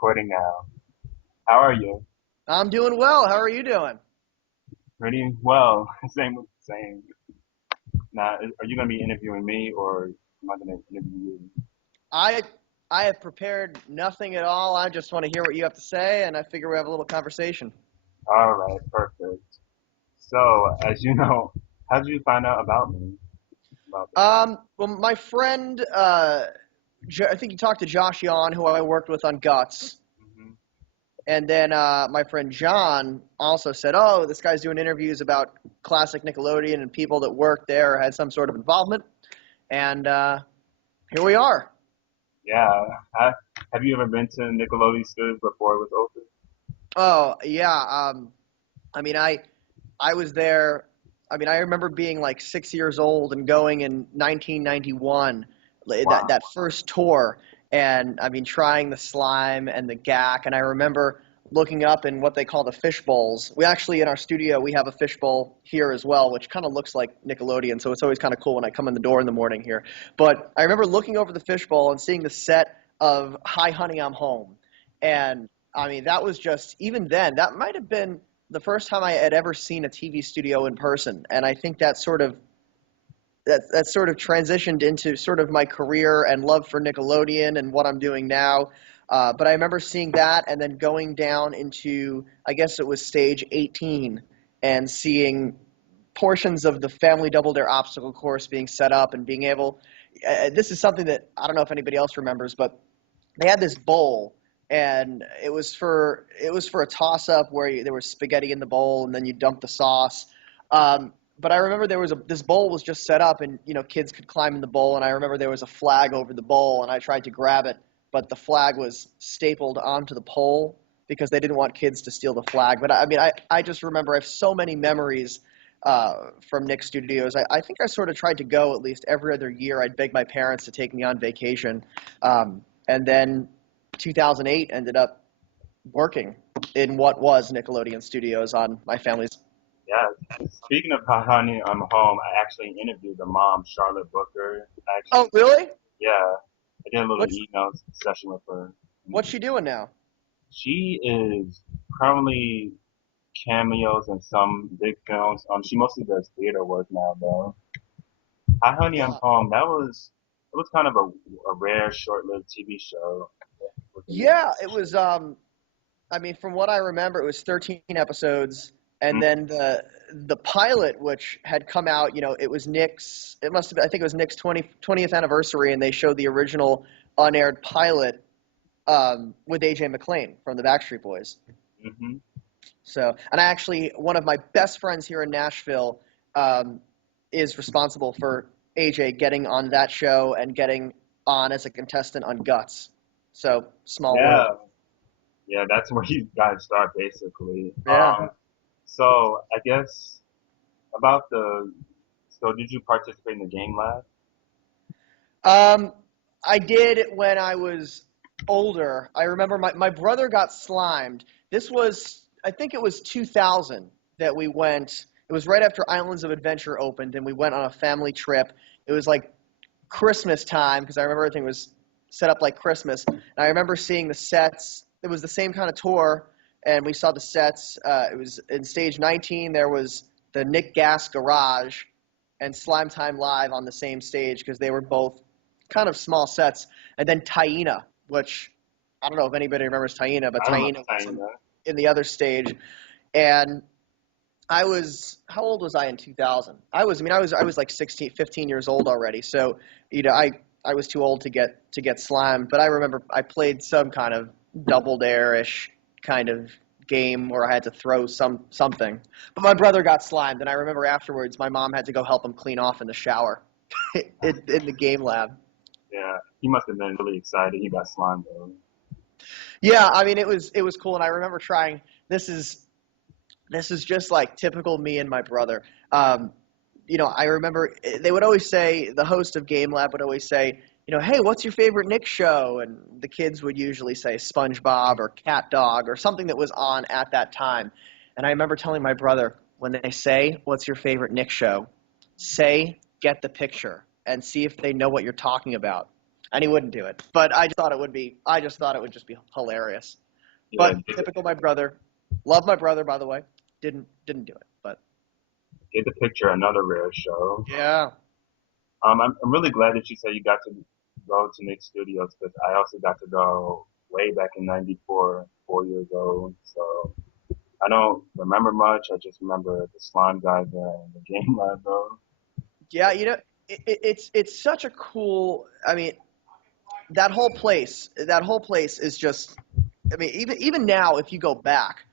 recording now. How are you? I'm doing well. How are you doing? Pretty well. Same. Now, are you going to be interviewing me or am I going to interview you? I I have prepared nothing at all. I just want to hear what you have to say, and I figure we have a little conversation. All right, perfect. So, as you know, how did you find out about me? About the show? Well, my friend, I think you talked to Josh Yon, who I worked with on Guts, Hmm. and then my friend John also said, "Oh, this guy's doing interviews about classic Nickelodeon and people that worked there or had some sort of involvement." And here we are. Yeah. I, have you ever been to Nickelodeon Studios before it was open? Oh yeah. I mean, I was there. I mean, I remember being like 6 years old and going in 1991, Wow. that first tour, and I mean, trying the slime and the gack. And I remember looking up in what they call the fish bowls. We actually, in our studio, we have a fish bowl here as well, which kind of looks like Nickelodeon. So it's always kind of cool when I come in the door in the morning here. But I remember looking over the fish bowl and seeing the set of Hi Honey, I'm Home. And I mean, that was just, even then, that might have been the first time I had ever seen a TV studio in person, and I think that sort of transitioned into sort of my career and love for Nickelodeon and what I'm doing now. But I remember seeing that and then going down into, I guess it was stage 18, and seeing portions of the Family Double Dare obstacle course being set up and being able. This is something that I don't know if anybody else remembers, but they had this bowl, and it was for a toss up where there was spaghetti in the bowl and then you dump the sauce. But I remember this bowl was just set up, and kids could climb in the bowl, and I remember there was a flag over the bowl, and I tried to grab it, but the flag was stapled onto the pole because they didn't want kids to steal the flag. But I mean, I just remember I have so many memories from Nick Studios. I think I sort of tried to go at least every other year. I'd beg my parents to take me on vacation. And then 2008 ended up working in what was Nickelodeon Studios on my family's. Yeah. Speaking of Honey, I'm Home, I actually interviewed the mom, Charlotte Booker. Oh, Actually, really? yeah, I did a little What's email session with her. what's she doing now? She is currently cameos in some big films. She mostly does theater work now, though. Hi, Honey, I'm Yeah. Home. It was kind of a rare, short-lived TV show with the Yeah, Nicks. it was. I mean, from what I remember, it was 13 episodes, and Mm, then the pilot, which had come out, it was Nick's. It must have. I think it was Nick's 20th anniversary, and they showed the original unaired pilot with AJ McClain from the Backstreet Boys. hmm. So, and I actually, one of my best friends here in Nashville um, is responsible for AJ getting on that show and getting on as a contestant on Guts. So, small Yeah, world. yeah, that's where you guys start, basically. Yeah. So I guess about the. So did you participate in the game lab? Um, I did when I was older. I remember my brother got slimed. This was, I think it was 2000 that we went. It was right after Islands of Adventure opened, and we went on a family trip. It was like Christmas time because I remember everything was set up like Christmas. And I remember seeing the sets. It was the same kind of tour, and we saw the sets. It was in stage 19. There was the Nick Gas Garage and Slime Time Live on the same stage because they were both kind of small sets. And then Taina, which I don't know if anybody remembers Taina, but I remember Taina was saying that. in the other stage. And I was, how old was I in 2000? I was like 16, 15 years old already. So, I was too old to get slimed, but I remember I played some kind of double dare-ish kind of game where I had to throw something. But my brother got slimed, and I remember afterwards my mom had to go help him clean off in the shower in the game lab. Yeah, he must have been really excited. He got slimed though. Yeah, I mean it was cool, and I remember trying. This is just like typical me and my brother. I remember they would always say, the host of Game Lab would always say, hey, what's your favorite Nick show? And the kids would usually say SpongeBob or Cat Dog or something that was on at that time. And I remember telling my brother, when they say, what's your favorite Nick show? Say, get the picture and see if they know what you're talking about. and he wouldn't do it. But I just thought it would be. I just thought it would just be hilarious. Yeah, But typical my brother. Love my brother, by the way. Didn't do it. But get the picture, another rare show. yeah, I'm really glad that you said you got to go to Nick Studios because I also got to go way back in '94, 4 years old. So I don't remember much. I just remember the slime guys and the game lab though. yeah. It's such a cool. I mean, that whole place is just. I mean, even now, if you go back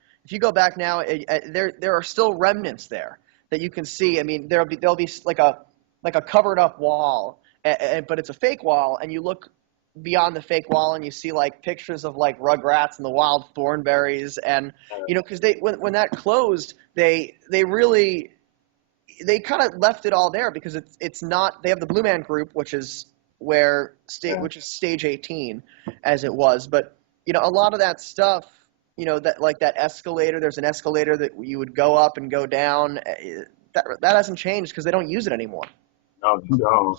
now, there are still remnants there that you can see. I mean, there'll be like a covered up wall, but it's a fake wall, and you look beyond the fake wall and you see like pictures of like Rugrats and the wild thornberries, and because when that closed, they really they kind of left it all there because it's not they have the Blue Man Group, which is which is stage 18 as it was, but a lot of that stuff, that like that escalator, there's an escalator that you would go up and go down, that hasn't changed because they don't use it anymore. No, you don't.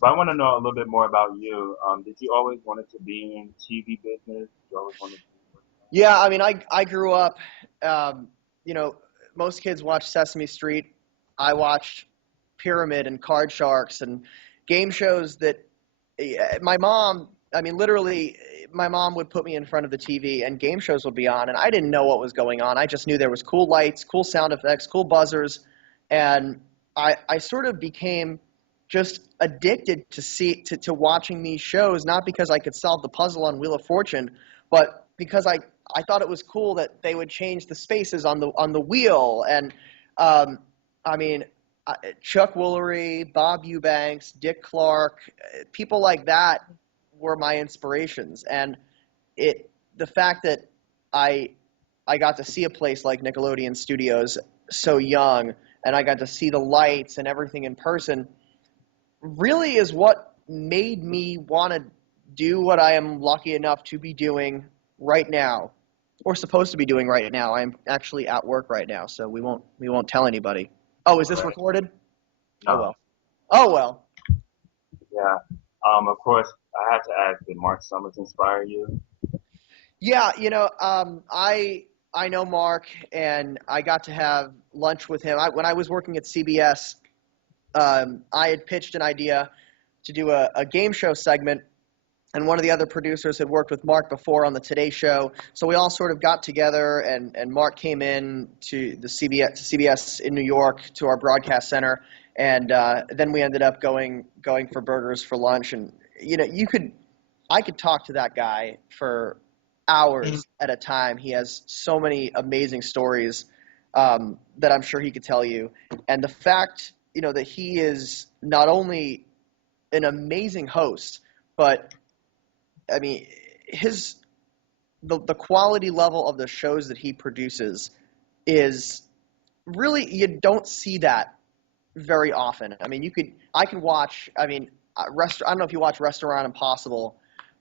But I want to know a little bit more about you. Did you always wanted to be in TV business? Did you always wanted to be Yeah, I mean, I grew up, um, you know, most kids watch Sesame Street. I watched Pyramid and Card Sharks and game shows that my mom, I mean, literally, my mom would put me in front of the TV and game shows would be on, and I didn't know what was going on. I just knew there was cool lights, cool sound effects, cool buzzers, and I sort of became just addicted to watching these shows, not because I could solve the puzzle on Wheel of Fortune, but because I thought it was cool that they would change the spaces on the wheel, and um, I mean, Chuck Woolery, Bob Eubanks, Dick Clark, people like that were my inspirations, and the fact that I I got to see a place like Nickelodeon Studios so young, and I got to see the lights and everything in person, really is what made me want to do what I am lucky enough to be doing right now, or supposed to be doing right now. I'm actually at work right now, so we won't tell anybody. Oh, is this right? recorded? Oh No. well. Oh well. Yeah. Of course, I had to ask, did Mark Summers inspire you? Yeah, I know Mark, and I got to have lunch with him. When I was working at CBS, I had pitched an idea to do a game show segment, and one of the other producers had worked with Mark before on the Today Show. So we all sort of got together, and Mark came in to the CBS in New York to our broadcast center, and then we ended up going for burgers for lunch. And I could talk to that guy for hours at a time. He has so many amazing stories that I'm sure he could tell you, and the fact that he is not only an amazing host, but I mean, the quality level of the shows that he produces is really, you don't see that very often. I mean, I could watch. I mean, I don't know if you watch Restaurant Impossible,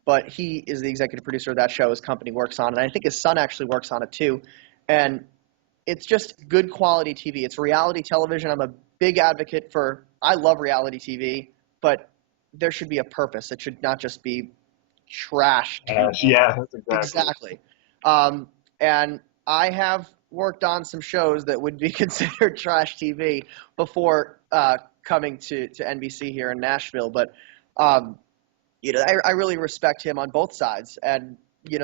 but he is the executive producer of that show. His company works on it, and I think his son actually works on it too. And it's just good quality TV. It's reality television. I'm a big advocate for. I love reality TV, but there should be a purpose. It should not just be trash TV. Yeah, that's exactly. Exactly. And I have worked on some shows that would be considered trash TV before coming to NBC here in Nashville. But I really respect him on both sides, and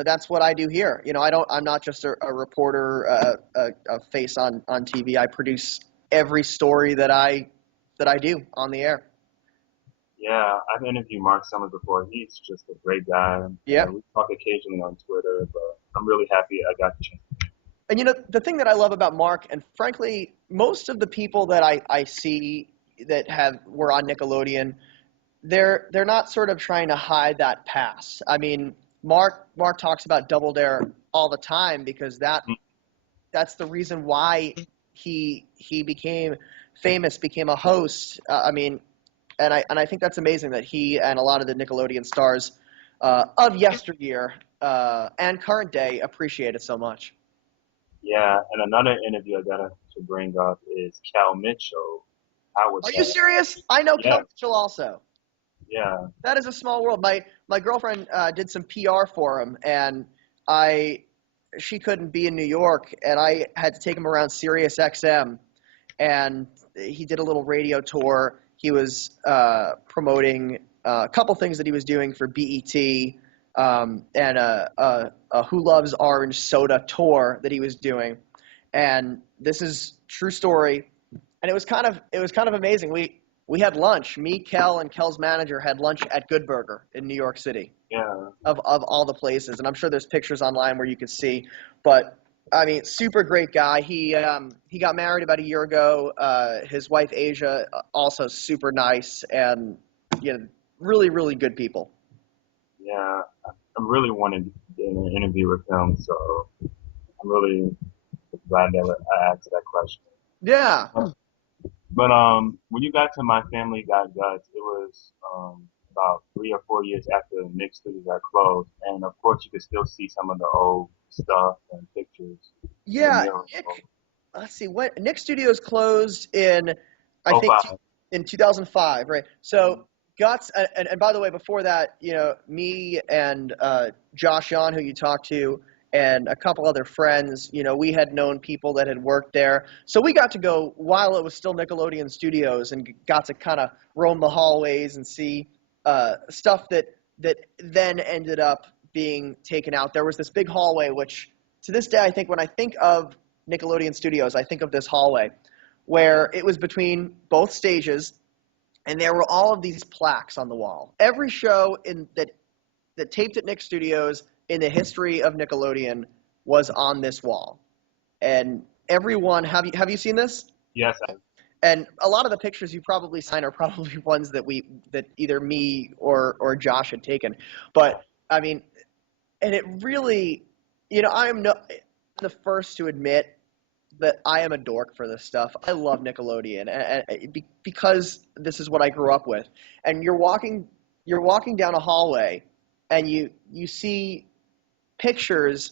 that's what I do here. I'm not just a reporter, a face on TV. I produce every story that I do on the air. Yeah, I've interviewed Mark Summers before. He's just a great guy. Yeah. We talk occasionally on Twitter, but I'm really happy I got the chance. And the thing that I love about Mark, and frankly, most of the people that I see that were on Nickelodeon, they're not sort of trying to hide that past. I mean, Mark talks about Double Dare all the time because that's the reason why he became famous, became a host. I mean, and I think that's amazing that he and a lot of the Nickelodeon stars of yesteryear and current day appreciate it so much. Yeah, and another interview I got to bring up is Cal Mitchell. How was Are you that? serious? I know Yeah, Kel Mitchell also. Yeah. That is a small world. My girlfriend did some PR for him, and I she couldn't be in New York, and I had to take him around Sirius XM, and he did a little radio tour. He was promoting a couple things that he was doing for BET, and a Who Loves Orange Soda tour that he was doing. And this is true story. And it was kind of amazing. We had lunch. Me, Kel, and Kel's manager had lunch at Good Burger in New York City, Yeah. of all the places. And I'm sure there's pictures online where you could see. But I mean, super great guy. He got married about a year ago. His wife Asia, also super nice, and really really good people. Yeah. I'm really wanting to get an interview with him, so I'm really glad that I asked that question. Yeah. But when you got to My Family Got Guts, it was about 3 or 4 years after Nick Studios got closed, and of course you could still see some of the old stuff and pictures in the Yeah, mirror. Nick. Let's see what Nick Studios closed in. I Oh think five. in 2005, right? So Guts, and by the way, before that, me and Josh Yon, who you talked to, and a couple other friends, we had known people that had worked there. So we got to go while it was still Nickelodeon Studios, and got to kind of roam the hallways and see stuff that then ended up being taken out. There was this big hallway, which to this day, I think when I think of Nickelodeon Studios, I think of this hallway where it was between both stages, and there were all of these plaques on the wall. Every show that taped at Nick Studios in the history of Nickelodeon was on this wall. And everyone, have you seen this? Yes, And a lot of the pictures you probably sign are probably ones that either me or Josh had taken. But I mean, and it really, I am the first to admit that I am a dork for this stuff. I love Nickelodeon, because this is what I grew up with. And you're walking down a hallway, and you see pictures.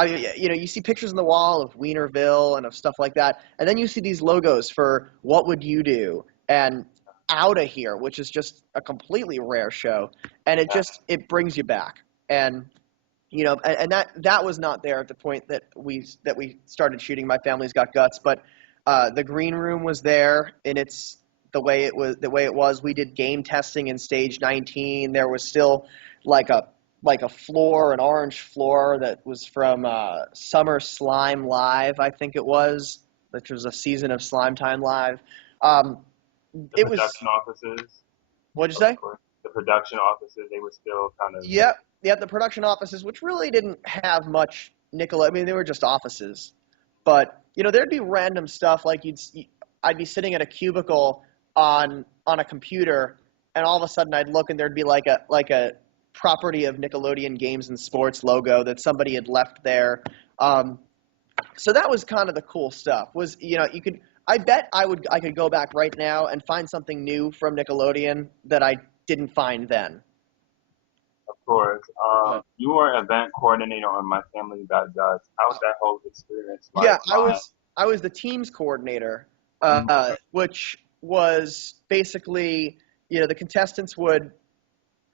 You see pictures on the wall of Wienerville and of stuff like that, and then you see these logos for What Would You Do and Outta Here, which is just a completely rare show, and it brings you back. And and that was not there at the point that we started shooting My Family's Got Guts, but the green room was there in its the way it was. We did game testing in stage 19. There was still like a floor, an orange floor that was from Summer Slime Live, I think it was, which was a season of Slime Time Live. Um, the it was. production offices, What'd you of say? course. The production offices, they were still kind of Yep, yep. The production offices, which really didn't have much Nicola. I mean, they were just offices, but there'd be random stuff like I'd be sitting at a cubicle on a computer, and all of a sudden I'd look and there'd be like a property of Nickelodeon Games and Sports logo that somebody had left there. Um, so that was kind of the cool stuff. Was you could. I bet I could go back right now and find something new from Nickelodeon that I didn't find then. of course. But You were an event coordinator on My Family Got Guts. How was that whole experience like? yeah, I was the teams coordinator, which was basically the contestants would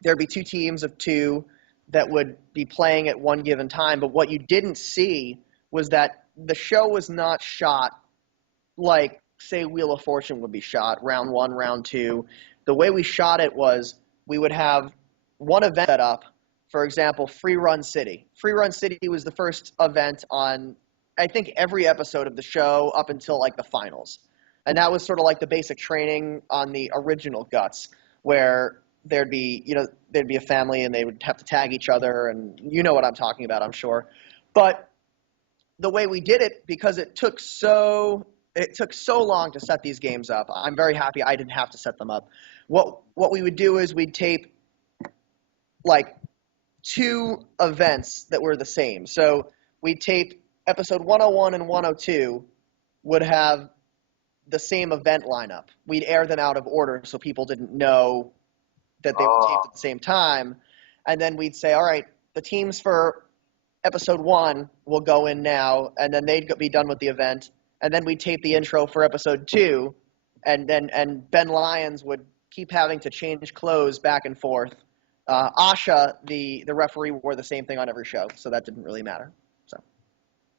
there'd be two teams of two that would be playing at one given time. But what you didn't see was that the show was not shot like, say, Wheel of Fortune would be shot, round one, round two. The way we shot it was we would have one event set up, for example, Free Run City. Free Run City was the first event on, I think, every episode of the show up until like the finals. And that was sort of like the basic training on the original Guts, where there'd be a family and they would have to tag each other, and you know what I'm talking about, I'm sure. But the way we did it, because it took so long to set these games up. I'm very happy I didn't have to set them up. What we would do is we'd tape like two events that were the same. So we'd tape episode 101 and 102 would have the same event lineup. We'd air them out of order so people didn't know that they were taped Oh, at the same time. And then we'd say, all right, the teams for episode 1 will go in now, and then they'd be done with the event. And then we'd tape the intro for episode 2, and Ben Lyons would keep having to change clothes back and forth. Asha, the referee, wore the same thing on every show, so that didn't really matter. So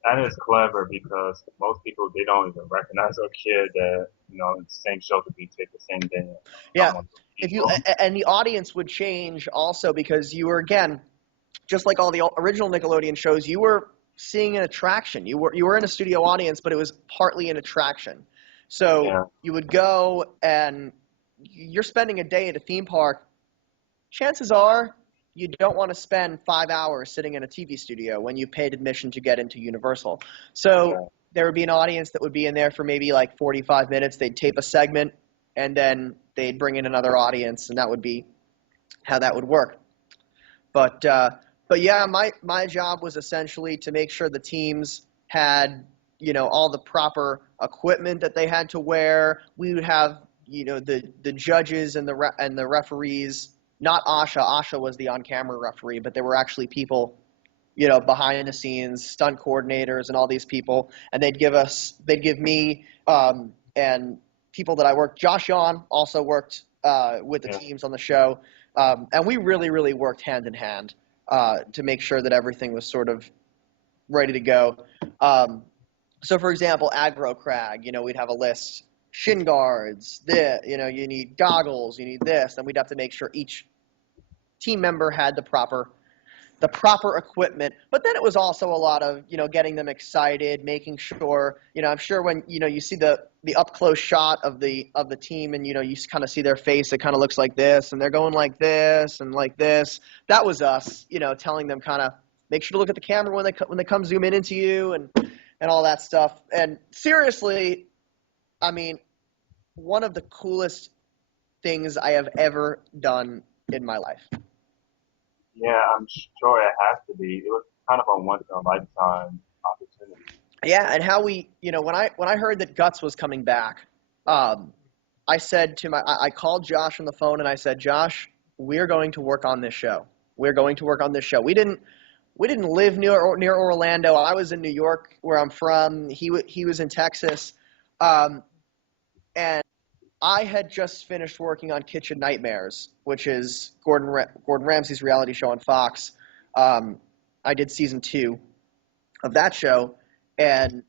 That is clever because most people they don't even recognize a kid that the same show could be take the same day. yeah, Someone if you people. and the audience would change also because you were again just like all the original Nickelodeon shows, you were seeing an attraction. You were in a studio audience, but it was partly an attraction. So Yeah, you would go and you're spending a day at a theme park. Chances are you don't want to spend 5 hours sitting in a TV studio when you paid admission to get into Universal. So yeah, there would be an audience that would be in there for maybe like 45 minutes. They'd tape a segment, and then they'd bring in another audience, and that would be how that would work. But yeah, my job was essentially to make sure the teams had all the proper equipment that they had to wear. We would have the judges and the referees. Not Asha. Asha was the on-camera referee, but there were actually people behind the scenes, stunt coordinators, and all these people, and they'd give me and people that I worked. Josh Yon also worked with the yeah. teams on the show, and we really, really worked hand in hand to make sure that everything was sort of ready to go. So, for example, aggro crag, we'd have a list. Shin guards, you need goggles, you need this, and we'd have to make sure each team member had the proper equipment. But then it was also a lot of, getting them excited, making sure, I'm sure when, you see the up close shot of the team and, you kind of see their face, it kind of looks like this and they're going like this and like this. That was us, telling them kind of make sure to look at the camera when they come zoom in into you and all that stuff. And seriously, I mean, one of the coolest things I have ever done in my life. Yeah, I'm sure it has to be. It was kind of a once in a lifetime opportunity. Yeah, and how when I heard that Guts was coming back, I said I called Josh on the phone and I said, Josh, we're going to work on this show. We're going to work on this show. We didn't live near Orlando. I was in New York, where I'm from. He was in Texas, and I had just finished working on Kitchen Nightmares, which is Gordon Ramsay's reality show on Fox. I did season 2 of that show, and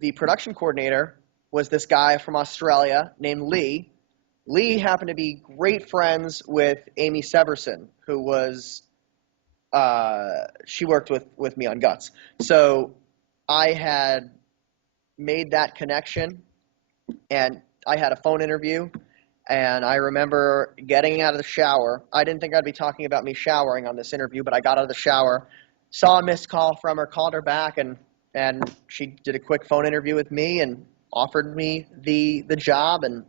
the production coordinator was this guy from Australia named Lee. Lee happened to be great friends with Amy Severson, who was she worked with me on Guts. So I had made that connection, and I had a phone interview, and I remember getting out of the shower. I didn't think I'd be talking about me showering on this interview, but I got out of the shower, saw a missed call from her, called her back, and she did a quick phone interview with me and offered me the job, and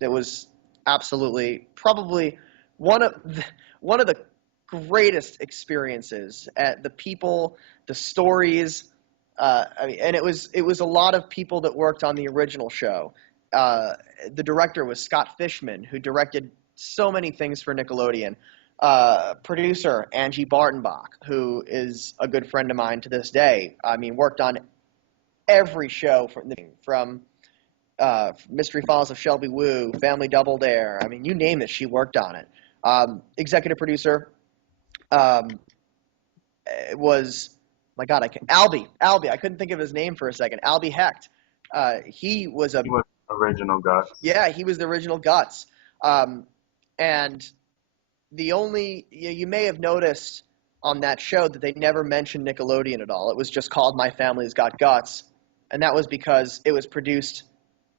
it was absolutely probably one of the greatest experiences. At the people, the stories. And it was a lot of people that worked on the original show. The director was Scott Fishman, who directed so many things for Nickelodeon. Producer Angie Bartenbach, who is a good friend of mine to this day. I mean, worked on every show from Mystery Files of Shelby Woo, Family Double Dare. I mean, you name it, she worked on it. Executive producer was, my God, Albie. I couldn't think of his name for a second. Albie Hecht. He was Original Guts. Yeah, he was the original Guts. And the only, you may have noticed on that show that they never mentioned Nickelodeon at all. It was just called My Family's Got Guts. And that was because it was produced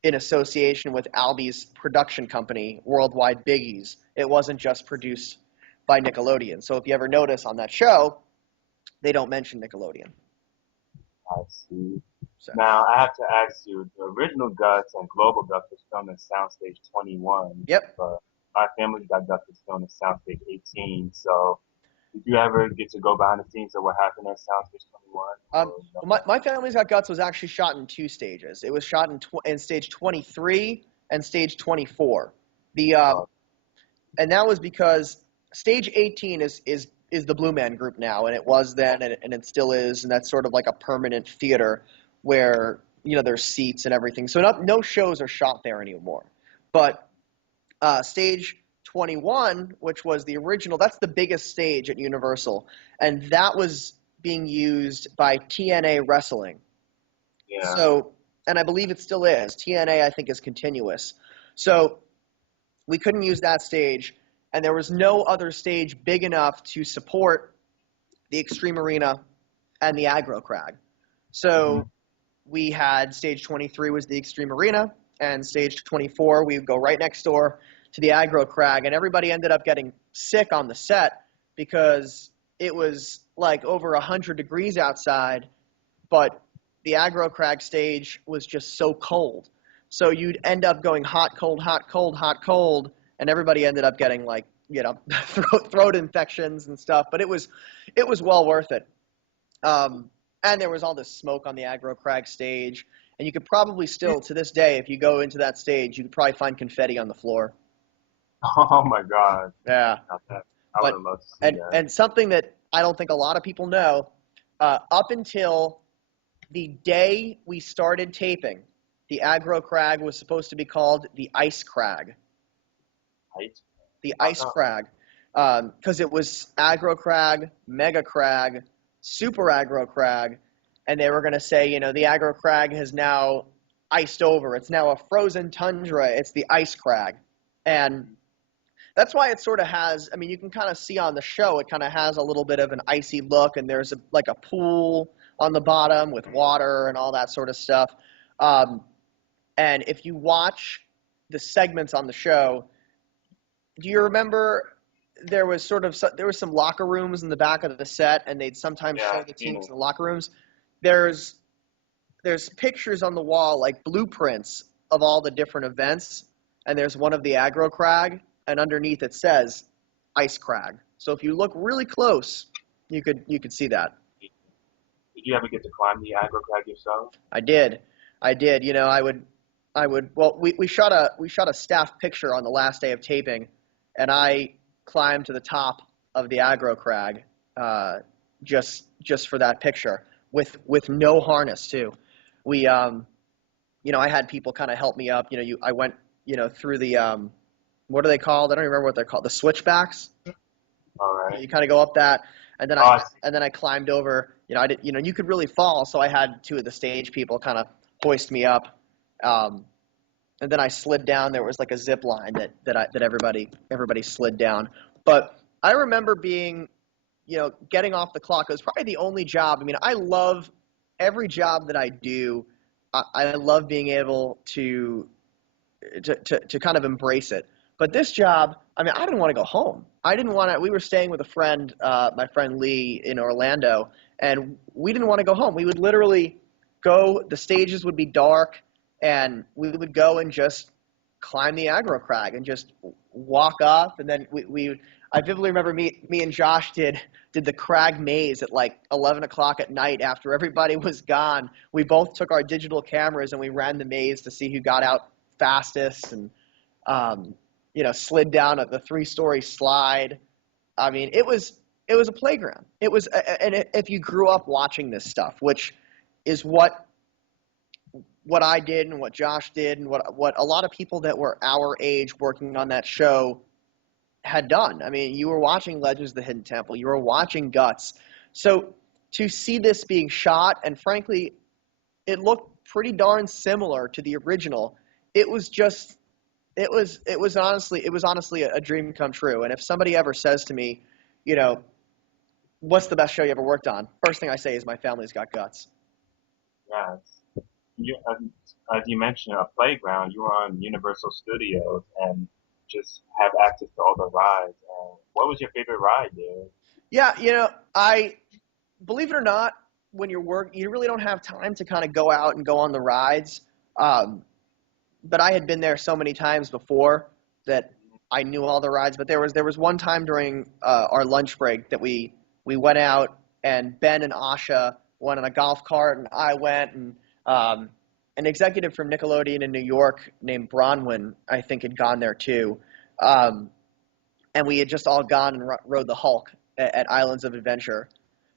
in association with Albie's production company, Worldwide Biggies. It wasn't just produced by Nickelodeon. So if you ever notice on that show, they don't mention Nickelodeon. I see. So. Now, I have to ask you, the original Guts and Global Guts was filmed in Soundstage 21. Yep. But My Family's Got Guts was filmed in Soundstage 18. So, did you ever get to go behind the scenes of what happened at Soundstage 21? My Family's Got Guts was actually shot in 2 stages. It was shot in stage 23 and stage 24. And that was because stage 18 is the Blue Man Group now, and it was then, and it still is, and that's sort of like a permanent theater where there's seats and everything. So no shows are shot there anymore. But Stage 21, which was the original, that's the biggest stage at Universal, and that was being used by TNA Wrestling. Yeah. So, and I believe it still is. TNA, I think, is continuous. So we couldn't use that stage, and there was no other stage big enough to support the Extreme Arena and the Aggro Crag. Hmm. So we had stage 23 was the Extreme Arena, and stage 24 we would go right next door to the Aggro Crag, and everybody ended up getting sick on the set because it was like over 100 degrees outside, but the Aggro Crag stage was just so cold. So you'd end up going hot, cold, hot, cold, hot, cold, and everybody ended up getting like, throat infections and stuff. But it was well worth it. And there was all this smoke on the Aggro Crag stage, and you could probably still, to this day, if you go into that stage, you could probably find confetti on the floor. Oh my God. Yeah, Not that. I would but have loved to see that. and something that I don't think a lot of people know, up until the day we started taping, the Aggro Crag was supposed to be called the Ice Crag. Right? The How Ice come? Crag, because it was Aggro Crag, Mega Crag, Super Aggro Crag, and they were going to say, the Aggro Crag has now iced over. It's now a frozen tundra. It's the Ice Crag. And that's why it sort of has, I mean, you can kind of see on the show, it kind of has a little bit of an icy look, and there's like a pool on the bottom with water and all that sort of stuff. Um, and if you watch the segments on the show, do you remember there was some locker rooms in the back of the set, and they'd sometimes Yeah, show I've the seen teams it. in the locker rooms? There's there's pictures on the wall, like blueprints of all the different events, and there's one of the Aggro Crag, and underneath it says Ice Crag. So if you look really close, you could see that. Did you ever get to climb the aggro crag yourself? I did. I did. I would. Well, we shot a staff picture on the last day of taping, and I climbed to the top of the Aggro Crag, just for that picture with no harness too. We I had people kind of help me up. I went through the what are they called? I don't even remember what they're called. The switchbacks. All right. You kind of go up that, and then Oh, I I see. and then I climbed over. I did. You could really fall, so I had two of the stage people kind of hoist me up, um, and then I slid down. There was like a zip line that everybody slid down. But I remember getting off the clock. It was probably the only job. I mean, I love every job that I do. I love being able to kind of embrace it. But this job, I mean, I didn't want to go home. I didn't want to. We were staying with a friend, my friend Lee in Orlando, and we didn't want to go home. We would literally go. The stages would be dark, and we would go and just climb the Aggro Crag and just walk up, and then we I vividly remember me and Josh did the Crag maze at like 11 o'clock at night after everybody was gone. We both took our digital cameras and we ran the maze to see who got out fastest, and um, slid down the 3-story slide. I mean, it was a playground. It was, and if you grew up watching this stuff, which is what I did and what Josh did and what a lot of people that were our age working on that show had done. I mean, you were watching Legends of the Hidden Temple, you were watching Guts. So to see this being shot, and frankly, it looked pretty darn similar to the original. It was just it was honestly a dream come true. And if somebody ever says to me, you know, what's the best show you ever worked on? First thing I say is My Family's Got Guts. Yes. As you mentioned, a playground. You were on Universal Studios and just have access to all the rides. And what was your favorite ride there? Yeah, I believe it or not, when you're you really don't have time to kind of go out and go on the rides. Um, but I had been there so many times before that I knew all the rides. But there was one time during our lunch break that we went out, and Ben and Asha went on a golf cart, and I went, and an executive from Nickelodeon in New York named Bronwyn, I think, had gone there too. Um, and we had just all gone and rode the Hulk at Islands of Adventure,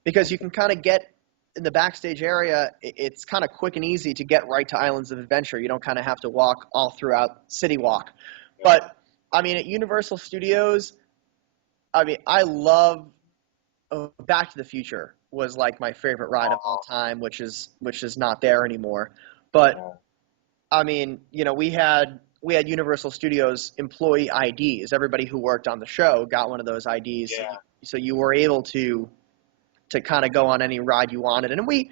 because you can kind of get in the backstage area. It's kind of quick and easy to get right to Islands of Adventure. You don't kind of have to walk all throughout City Walk. Yeah. But I mean, at Universal Studios, I mean, I love Back to the Future was like my favorite ride of all Oh, time, which is not there anymore. But yeah, I mean, you know, we had Universal Studios employee IDs. Everybody who worked on the show got one of those IDs, yeah, so you were able to kind of go on any ride you wanted. And we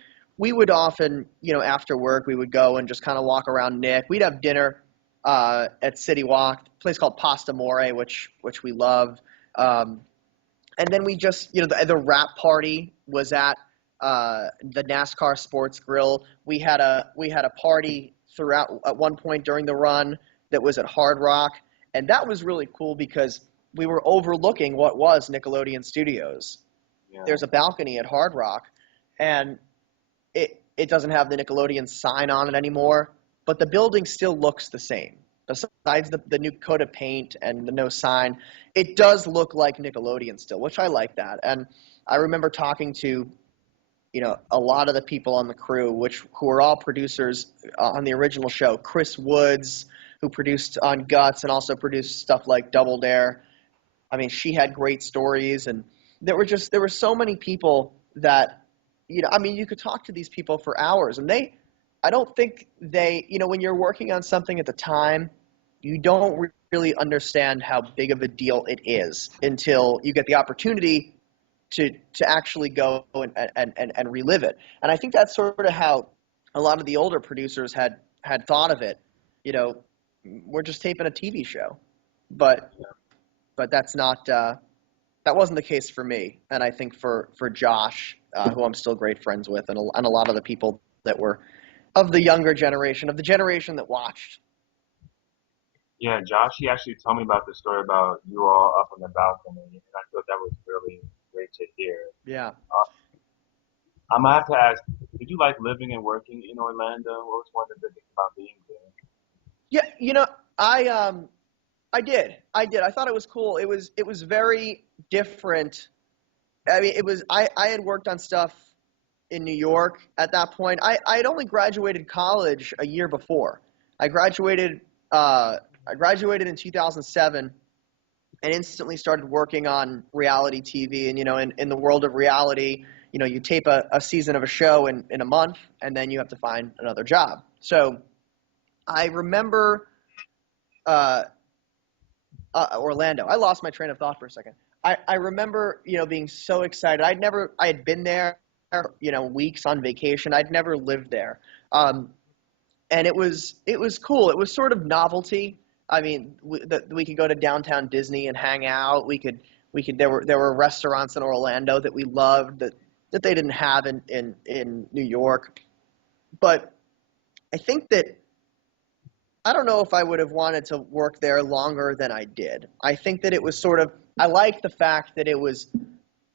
would often, you know, after work, we would go and just kind of walk around Nick. We'd have dinner at City Walk, a place called Pasta More, which we loved. Um, and then we just, you know, the wrap party was at the NASCAR Sports Grill. We had a party throughout at one point during the run that was at Hard Rock, and that was really cool because we were overlooking what was Nickelodeon Studios. yeah, There's a balcony at Hard Rock, and it doesn't have the Nickelodeon sign on it anymore, but the building still looks the same. Besides the new coat of paint and the no sign, it does look like Nickelodeon still, which I like that. And I remember talking to, you know, a lot of the people on the crew, who were all producers on the original show. Chris Woods, who produced on Guts and also produced stuff like Double Dare. I mean, she had great stories, and there were so many people that, you know, I mean, you could talk to these people for hours, and I don't think they, you know, when you're working on something at the time, you don't really understand how big of a deal it is until you get the opportunity to actually go and relive it. And I think that's sort of how a lot of the older producers had thought of it. You know, we're just taping a TV show, but that's not that wasn't the case for me, and I think for Josh, who I'm still great friends with, and a lot of the people that were of the younger generation, of the generation that watched. yeah. Josh, he actually told me about the story about you all up on the balcony, and I thought that was really great to hear. Yeah, Uh, I'm gonna have to ask, did you like living and working in Orlando? What was one of the good things about being there? yeah, you know, I did. I thought it was cool. It was very different. I mean, I had worked on stuff in New York at that point. I had only graduated college a year before. I graduated uh, I graduated in 2007 and instantly started working on reality TV. And, you know, in the world of reality, you know, you tape a season of a show in a month, and then you have to find another job. So I remember uh, Orlando. I lost my train of thought for a second. I remember, you know, being so excited. I had been there, you know, weeks on vacation. I'd never lived there. And it was cool. It was sort of novelty. I mean, we could go to downtown Disney and hang out. We could there were restaurants in Orlando that we loved that they didn't have in New York. But I think that I don't know if I would have wanted to work there longer than I did. I think that it was sort of I liked the fact that it was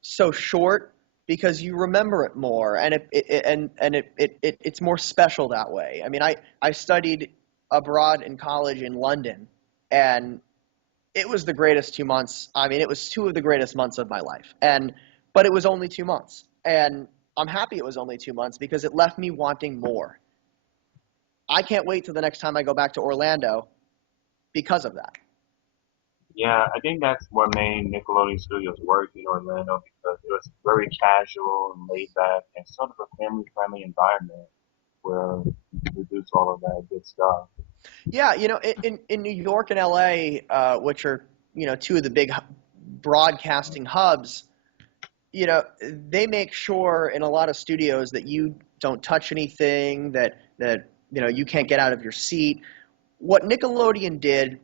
so short because you remember it more, and it's more special that way. I mean, I studied abroad in college in London, and it was the greatest 2 months. I mean, it was two of the greatest months of my life, but it was only 2 months, and I'm happy it was only 2 months because it left me wanting more. I can't wait till the next time I go back to Orlando because of that. Yeah, I think that's what made Nickelodeon Studios work in Orlando because it was very casual and laid back and sort of a family friendly environment where you could do all of that good stuff. Yeah, you know, in New York and LA, which are, you know, two of the big broadcasting hubs, you know, they make sure in a lot of studios that you don't touch anything, that you know you can't get out of your seat. What Nickelodeon did,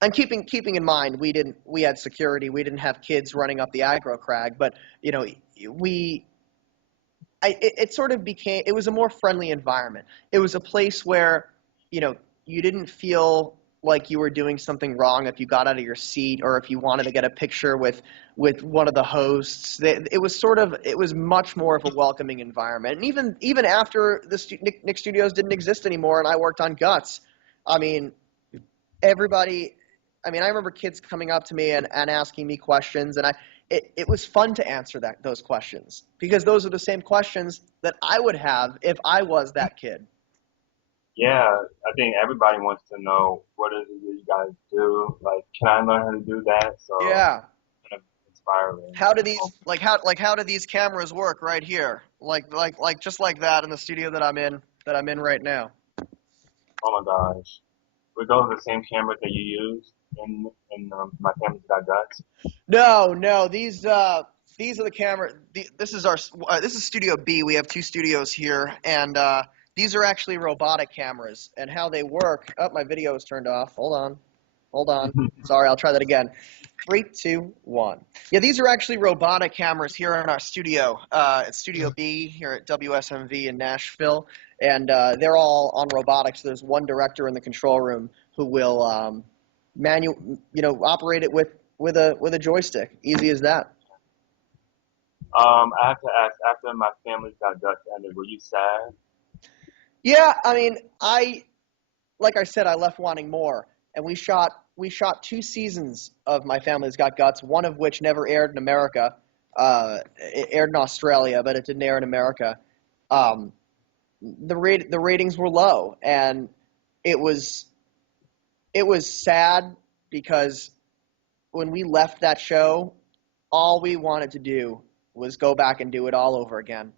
and keeping in mind we had security, we didn't have kids running up the aggro crag, but you know we it sort of became it was a more friendly environment. It was a place where, you know, you didn't feel like you were doing something wrong if you got out of your seat or if you wanted to get a picture with one of the hosts. It was much more of a welcoming environment. And even after Nick Studios didn't exist anymore and I worked on Guts, I mean, everybody, I mean, I remember kids coming up to me and asking me questions, and it was fun to answer those questions because those are the same questions that I would have if I was that kid. Yeah, I think everybody wants to know what is it that you guys do. Like, can I learn how to do that? So, Yeah. kind of inspiring. How do these how do these cameras work right here? Like just like that in the studio that I'm in right now. Oh my gosh. Were those the same cameras that you use in My Family's Got Guts? No, no, these are the camera. This is our this is Studio B. We have two studios here, and these are actually robotic cameras. And how they work. Oh, my video is turned off. Hold on, hold on. Sorry, I'll try that again. 3, 2, 1. Yeah, these are actually robotic cameras here in our studio. At Studio B here at WSMV in Nashville, and they're all on robotics. There's one director in the control room who will operate it with a joystick. Easy as that. I have to ask, after My Family's Got Guts ended, were you sad? Yeah, I mean, like I said, I left wanting more, and we shot 2 seasons of My Family's Got Guts, one of which never aired in America. It aired in Australia, but it didn't air in America. Um, the ratings were low, and it was it was sad because when we left that show, all we wanted to do was go back and do it all over again.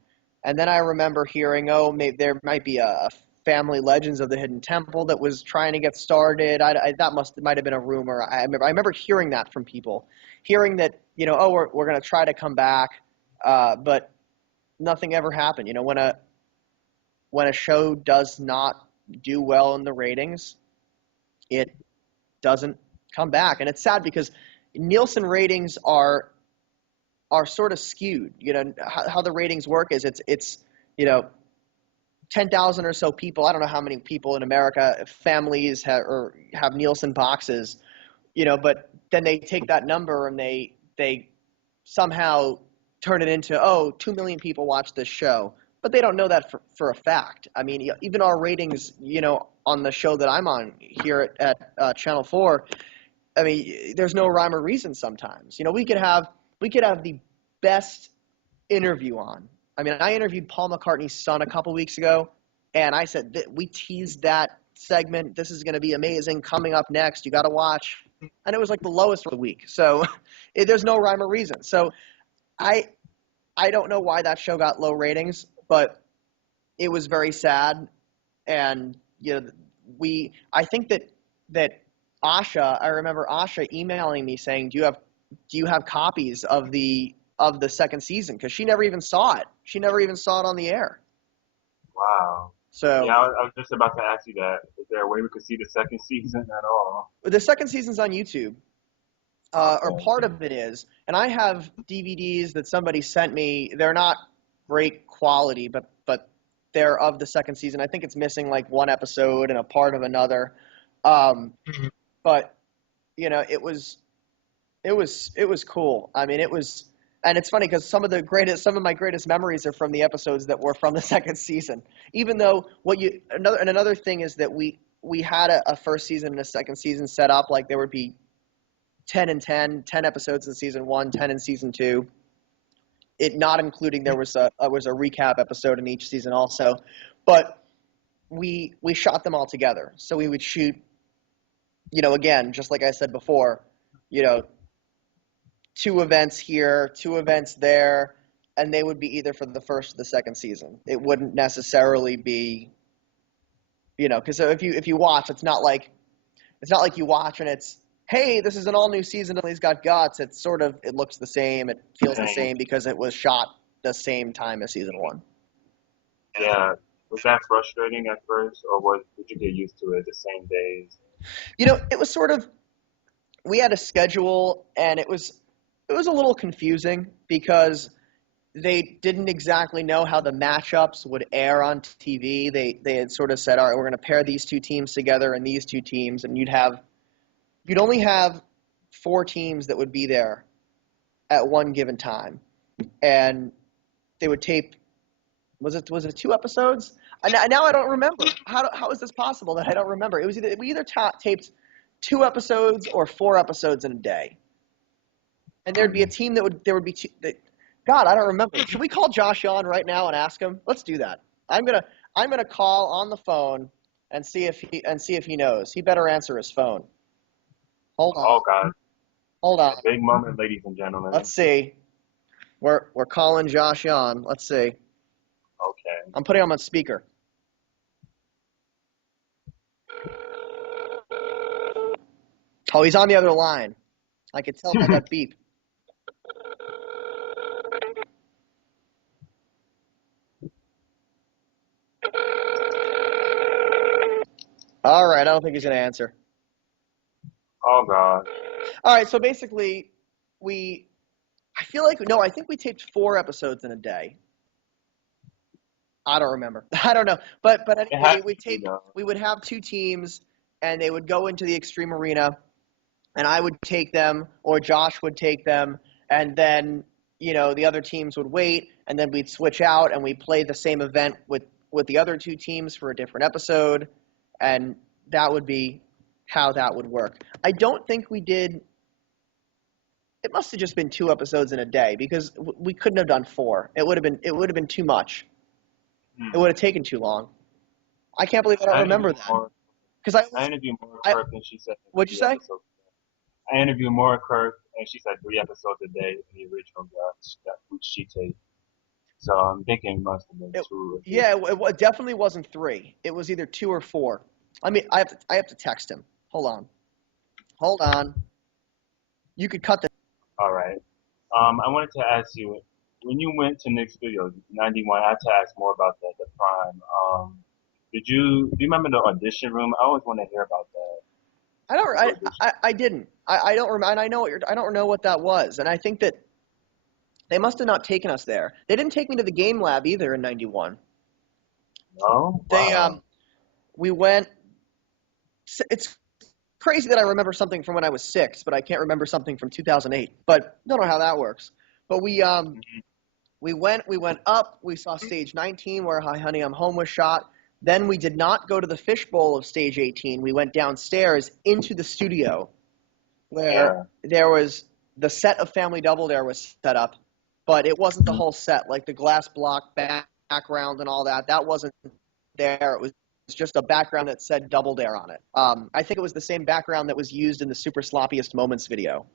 And then I remember hearing, oh, maybe there might be a Family Legends of the Hidden Temple that was trying to get started. That might have been a rumor. I remember hearing that from people, hearing that oh, we're going to try to come back, but nothing ever happened. When a show does not do well in the ratings, it doesn't come back, and it's sad because Nielsen ratings are sort of skewed. How the ratings work is it's 10,000 or so people. I don't know how many people in America families have Nielsen boxes, but then they take that number and they somehow turn it into 2 million people watch this show, but they don't know that for a fact. I mean, even our ratings, on the show that I'm on here at Channel 4, I mean, there's no rhyme or reason sometimes. We could have the best interview on. I mean, I interviewed Paul McCartney's son a couple weeks ago, and I said that we teased that segment. This is going to be amazing. Coming up next, you got to watch. And it was like the lowest of the week. So there's no rhyme or reason. So I I don't know why that show got low ratings, but it was very sad. And I think that Asha, I remember Asha emailing me saying, "Do you have copies of the second season?" Because she never even saw it. She never even saw it on the air. Wow. Yeah, So I was just about to ask you that. Is there a way we could see the second season at all? the second season's on YouTube, or Okay. part of it is. And I have DVDs that somebody sent me. They're not great quality, but they're of the second season. I think it's missing like one episode and a part of another. Um, but it was cool. I mean, and it's funny because some of my greatest memories are from the episodes that were from the second season. Even though another thing is that we had a first season and a second season set up, like there would be 10 and 10 episodes in season 1, 10 in season 2. It not including there was a recap episode in each season also, but we shot them all together. So we would shoot, again, just like I said before, you know, 2 events here, 2 events there, and they would be either for the first or the second season. It wouldn't necessarily be, because if you watch, it's not like you watch and it's, hey, this is an all new season and he's got guts. It looks the same, it feels the Dang. same because it was shot the same time as season 1. Yeah. Was that frustrating at first, or did you get used to it the same days? It was sort of, we had a schedule and it was a little confusing because they didn't exactly know how the matchups would air on TV. They had sort of said, all right, we're going to pair these 2 teams together and these 2 teams, and you'd only have 4 teams that would be there at one given time, and they would tape. Was it 2 episodes? And now I don't remember. How is this possible that I don't remember? It was we either taped 2 episodes or 4 episodes in a day, and there'd be a team there would be two, God, I don't remember. Should we call Josh on right now and ask him? Let's do that. I'm gonna call on the phone and see if he knows. He better answer his phone. Hold on. Oh God, Hold on. a big moment, ladies and gentlemen. Let's see. We're calling Josh on. Let's see. Okay. I'm putting him on speaker. Oh, he's on the other line. I could tell by that beep. All right, I don't think he's going to answer. Oh God. All right, so basically, I feel like, no, I think we taped 4 episodes in a day. I don't remember. I don't know. But anyway, we would have 2 teams, and they would go into the Extreme Arena, and I would take them, or Josh would take them, and then, the other teams would wait, and then we'd switch out, and we'd play the same event with the other 2 teams for a different episode, and that would be how that would work. I don't think we did. It must have just been 2 episodes in a day, because we couldn't have done 4. It would have been too much. It would have taken too long. I can't believe I don't remember that. Because I interviewed Maura Kirk, and she said. What'd you say? I interviewed Maura Kirk, and she said 3 episodes a day in the original which she taped. So I'm thinking it must have been 2. Yeah, it definitely wasn't 3. It was either 2 or 4. I mean, I have to text him. Hold on. You could cut the. All right. I wanted to ask you, when you went to Nick Studios '91, I had to ask more about the Prime. Do you remember the audition room? I always want to hear about that. I didn't. I don't remember. And I don't know what that was. And I think that they must have not taken us there. They didn't take me to the game lab either in '91. No. Wow. We went. It's crazy that I remember something from when I was 6, but I can't remember something from 2008. But don't know how that works. But we went up. We saw stage 19 where Hi Honey I'm Home was shot. Then we did not go to the fishbowl of stage 18. We went downstairs into the studio where there was the set of Family Double Dare was set up, but it wasn't the whole set, like the glass block background and all that. That wasn't there. It was just a background that said Double Dare on it. I think it was the same background that was used in the Super Sloppiest Moments video.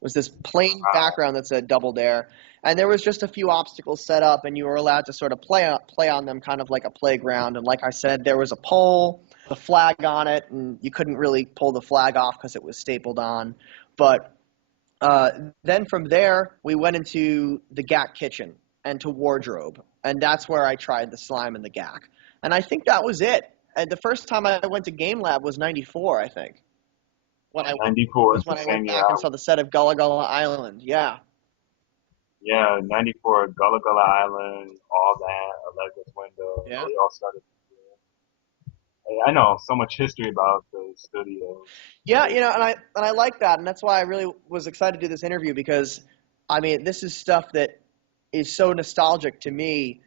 It was this plain background that said Double Dare, and there was just a few obstacles set up, and you were allowed to sort of play on them kind of like a playground. And like I said, there was a pole, the flag on it, and you couldn't really pull the flag off because it was stapled on. But then from there, we went into the GAC kitchen and to wardrobe, and that's where I tried the slime and the GAC. And I think that was it. And the first time I went to Game Lab was '94, I think. '94 was when I went back and saw the set of Gullah Gullah Island. Yeah. Yeah, '94, Gullah Gullah Island, all that, Alexis Window. Yeah. They all started. I know so much history about the studio. Yeah, and I like that, and that's why I really was excited to do this interview, because, I mean, this is stuff that is so nostalgic to me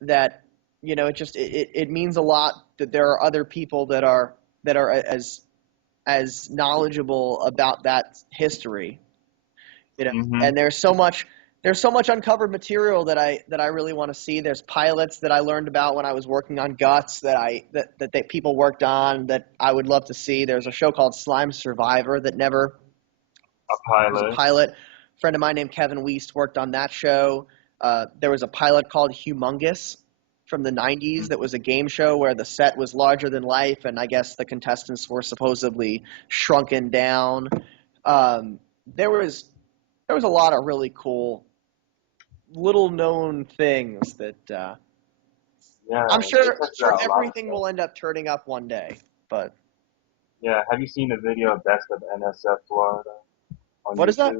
that, it means a lot that there are other people that are as knowledgeable about that history, and there's so much uncovered material that I really want to see. There's pilots that I learned about when I was working on Guts that people worked on that I would love to see. There's a show called Slime Survivor that never was a pilot. A friend of mine named Kevin Wiest worked on that show. There was a pilot called Humongous from the '90s that was a game show where the set was larger than life, and I guess the contestants were supposedly shrunken down. There was a lot of really cool, little known things that I'm sure everything will end up turning up one day. But yeah, have you seen the video of Best of NSF Florida? What is that?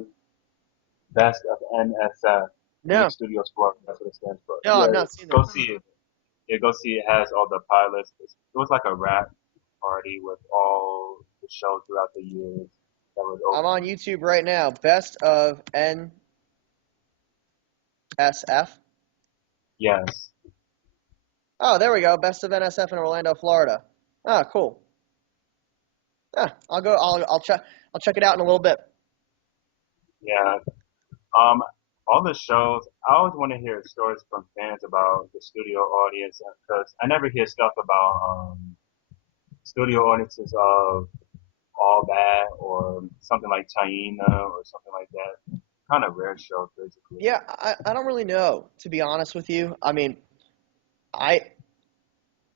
Best of NSF. No. Studios Florida. That's what it stands for. No, I've not seen that. Go see it. Yeah, go see it. It has all the pilots. It was like a rap party with all the shows throughout the years. I'm on YouTube right now. Best of NSF. Yes. Oh, there we go. Best of NSF in Orlando, Florida. Oh, cool. Yeah, I'll go. I'll check it out in a little bit. Yeah. All the shows, I always want to hear stories from fans about the studio audience, because I never hear stuff about studio audiences of All That or something like China or something like that. Kind of rare show, basically. Yeah, I don't really know, to be honest with you. I mean, I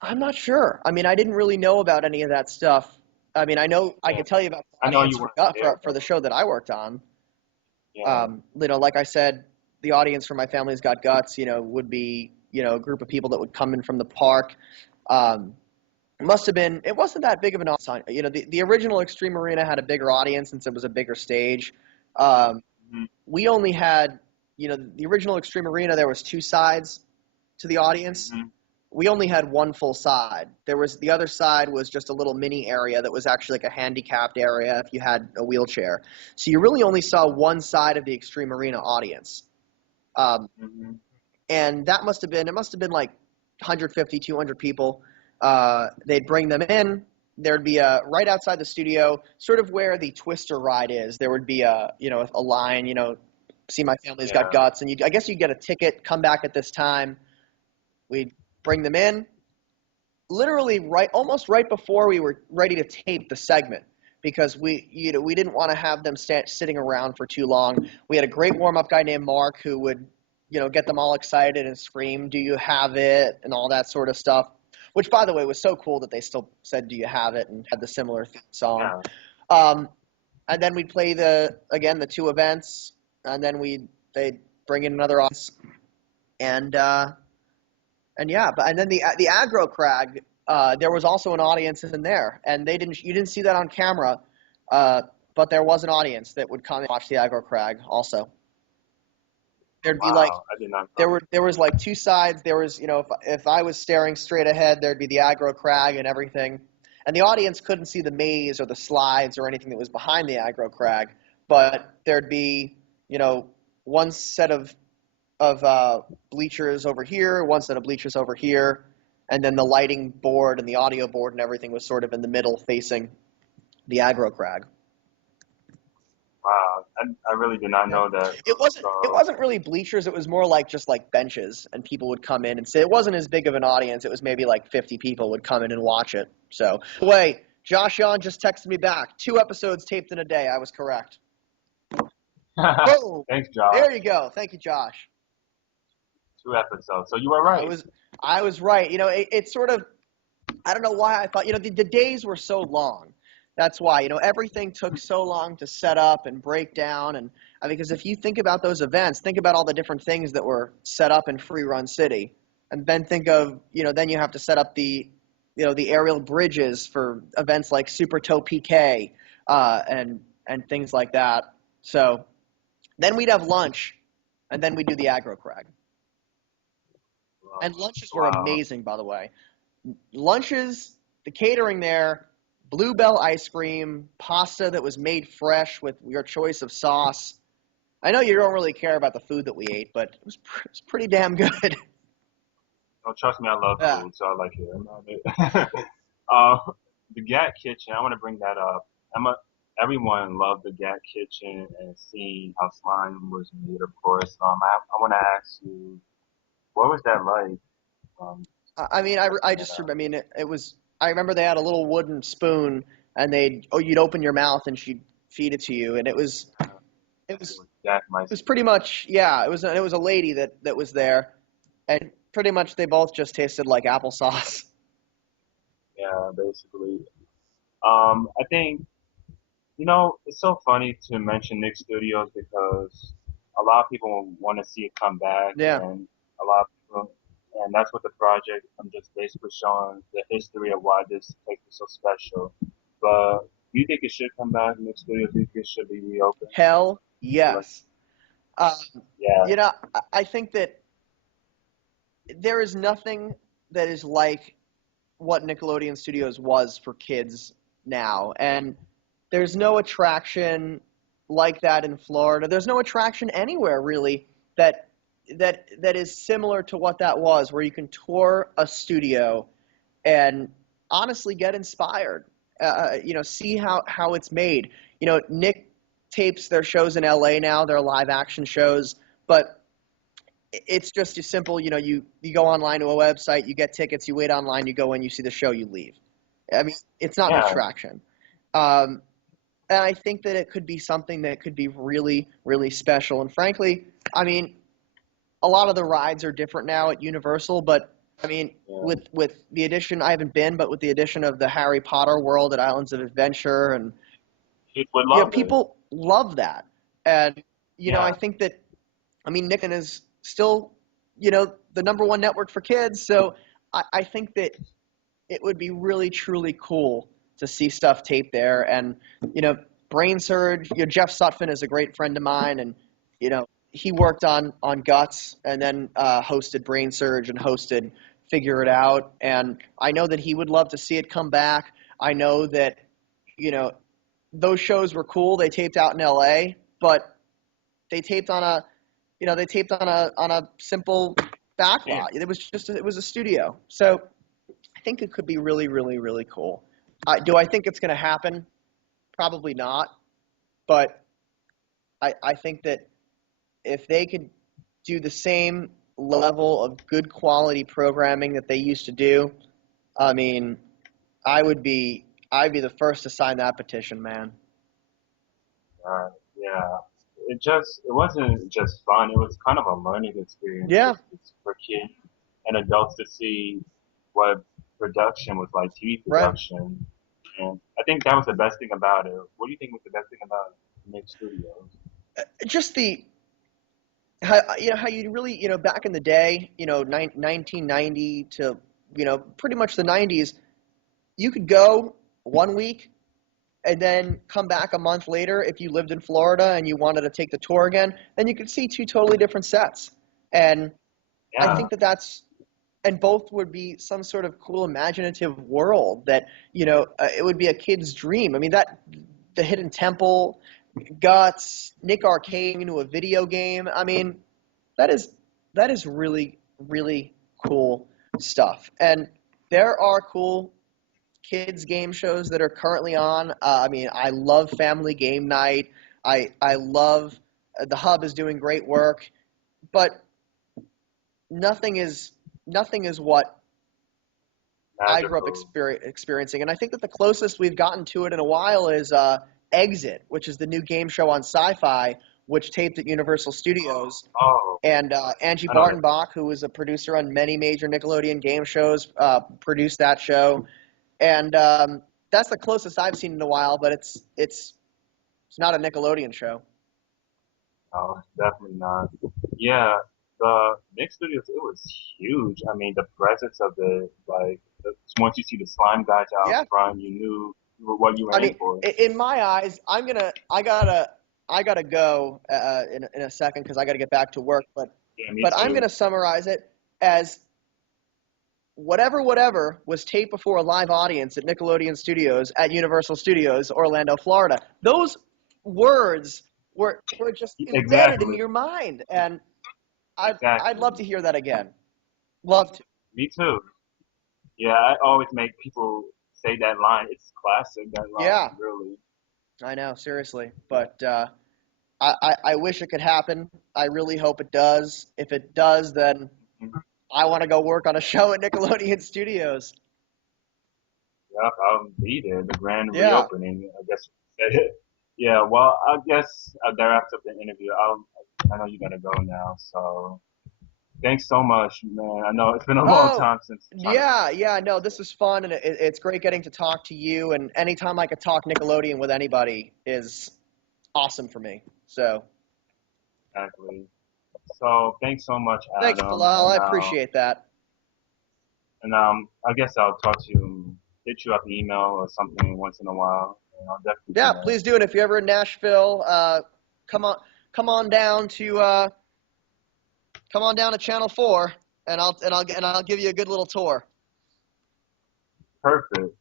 I'm not sure. I mean, I didn't really know about any of that stuff. I mean, I know I Yeah, could tell you about the I know audience you weren't there for the though. show that I worked on. Yeah, Like I said, the audience for My Family's Got Guts, would be, a group of people that would come in from the park. Um, it must have been, it wasn't that big of an audience. The original Extreme Arena had a bigger audience since it was a bigger stage. Um, hmm we only had, the original Extreme Arena, there was two sides to the audience. hmm We only had one full side. The other side was just a little mini area that was actually like a handicapped area if you had a wheelchair. So you really only saw one side of the Extreme Arena audience. Um, hmm and it must have been like 150, 200 people. They'd bring them in. There'd be right outside the studio, sort of where the Twister ride is. There would be a line, see My Family's Got yeah. Guts, and I guess you'd get a ticket, come back at this time. We'd bring them in, literally almost right before we were ready to tape the segment, because we didn't want to have them sitting around for too long. We had a great warm-up guy named Mark who would get them all excited and scream, "Do you have it?" and all that sort of stuff, which, by the way, was so cool that they still said, "Do you have it?" and had the similar theme song. Yeah. um, and then we'd play the two events, and then they'd bring in another audience, and yeah, and then the aggro crag, there was also an audience in there, and you didn't see that on camera, uh, but there was an audience that would come and watch the aggro crag also. There'd be like Wow, I did not know that. there was like two sides. There was, if I was staring straight ahead, there'd be the aggro crag and everything, and the audience couldn't see the maze or the slides or anything that was behind the aggro crag, but there'd be, one set of bleachers over here, one set of bleachers over here, and then the lighting board and the audio board and everything was sort of in the middle facing the aggro crag. Wow, I really did not Yeah. know that. It So wasn't really bleachers, it was more like just like benches, and people would come in and sit. It wasn't as big of an audience. It was maybe like 50 people would come in and watch it. So, by the way, Josh Yon just texted me back. 2 episodes taped in a day. I was correct. Boom. thanks, Josh. There you go. Thank you, Josh. 2 episodes. So you were I right. was I was right. It's sort of, I don't know why I thought, the days were so long. That's why, everything took so long to set up and break down. And because if you think about those events, think about all the different things that were set up in Free Run City. And then think of, then you have to set up the aerial bridges for events like Super Toe PK, and things like that. So then we'd have lunch, and then we'd do the aggro crag. And lunches were Wow. amazing, by the way. Lunches, the catering there, Bluebell ice cream, pasta that was made fresh with your choice of sauce. I know you don't really care about the food that we ate, but it was pretty damn good. No, trust me, I love Yeah. food, so I like it. uh, the Gat Kitchen, I want to bring that up. Everyone loved the Gat Kitchen and seeing how slime was made, of course. I want to ask you, what was that like? I mean, I just, I mean, it was, I remember they had a little wooden spoon, and you'd open your mouth and she'd feed it to you, and it It was, was Gat it was Meister. pretty much, yeah, it was a lady that was there, and pretty much they both just tasted like applesauce. Yeah, basically. I think it's so funny to mention Nick Studios because a lot of people want to see it come back, Yeah. and a lot of people, and that's what the project. I'm just basically showing the history of why this place is so special. But do you think it should come back, Nick Studios? Do you think it should be reopened? Hell Like, yes. Um, yeah, I think that there is nothing that is like what Nickelodeon Studios was for kids now. And there's no attraction like that in Florida. There's no attraction anywhere really that that is similar to what that was, where you can tour a studio and honestly get inspired. See how it's made. Nick tapes their shows in LA now, their live action shows, but it's just as simple. You go online to a website, you get tickets, you wait online, you go in, you see the show, you leave. I mean, it's not an Yeah, attraction. Um, and I think that it could be something that could be really, really special. And frankly, I mean, a lot of the rides are different now at Universal, but I mean, yeah. with the addition, I haven't been, but with the addition of the Harry Potter world at Islands of Adventure, and Kids would love it. people love that. And I Yeah, think that, I mean, Nickelodeon is still, the number one network for kids. So I think that it would be really truly cool to see stuff taped there. And Brain Surge. Jeff Sutphin is a great friend of mine, and he worked on Guts, and then hosted Brain Surge and hosted Figure It Out. And I know that he would love to see it come back. I know that you know those shows were cool. They taped out in L.A., but they taped on a simple yeah. backlot. It was a studio. So I think it could be really, really, really cool. Do I think it's going to happen? Probably not. But I think that if they could do the same level of good quality programming that they used to do, I mean, I'd be the first to sign that petition, man. Yeah. It wasn't just fun. It was kind of a learning experience Yeah, for kids and adults to see what production was like, TV right. production. And I think that was the best thing about it. What do you think was the best thing about Nick Studios? Just the how you really back in the day, 1990 to pretty much the 90s, you could go 1 week and then come back a month later if you lived in Florida and you wanted to take the tour again, then you could see two totally different sets. And I Yeah, think that that's and both would be some sort of cool imaginative world that it would be a kid's dream. I mean, that the Hidden Temple, Guts, Nick Arcade into a video game. I mean, that is that is really, really cool stuff. And there are cool kids game shows that are currently on. I mean, I love Family Game Night. I love the Hub is doing great work, but nothing is nothing is what I grew up magical. experiencing. And I think that the closest we've gotten to it in a while is Exit, which is the new game show on Sci-Fi, which taped at Universal Studios. Oh, And Angie I know that. Bartenbach, who was a producer on many major Nickelodeon game shows, produced that show. And that's the closest I've seen in a while, but it's not a Nickelodeon show. No, definitely not. Yeah, the Nick Studios, it was huge. I mean, the presence of once you see the slime guys out Yeah, front, you knew what you were I in mean, for. in my eyes, I gotta go in a second because I gotta get back to work. Yeah, me But I'm too. gonna summarize it as whatever was taped before a live audience at Nickelodeon Studios at Universal Studios, Orlando, Florida. Those words were just embedded in Exactly, your mind, and I'd love exactly. to hear that again. Love to. Me too. Yeah, I always make people say that line. It's classic, that line, Yeah, really. I know, seriously. Yeah. But I wish it could happen. I really hope it does. If it does, then Mhm. I want to go work on a show at Nickelodeon Studios. Yep, I'll be there. The grand Yeah. reopening, I guess you could say it. Yeah, well, I guess thereafter the interview, I know you gotta go now, so thanks so much, man. I know it's been a long Oh, time since trying to. yeah, yeah. No, this was fun, and it's great getting to talk to you. And anytime I could talk Nickelodeon with anybody is awesome for me. So Exactly. So thanks so much, thanks, Adam, Bilal. I appreciate that. I guess I'll talk to you, hit you up email or something once in a while, and I'll definitely Yeah, connect. please do it if you're ever in Nashville. Come on, come on down to Channel 4, and I'll give you a good little tour. Perfect.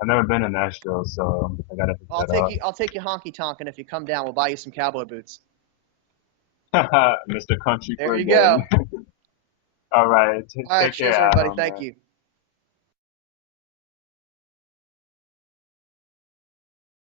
I've never been to Nashville, so I gotta pick that up. I'll take you honky tonkin' if you come down. We'll buy you some cowboy boots. Mr. Country There for a you day. go. All right. All right, Take care, cheers, everybody. Adam, Thank man. you.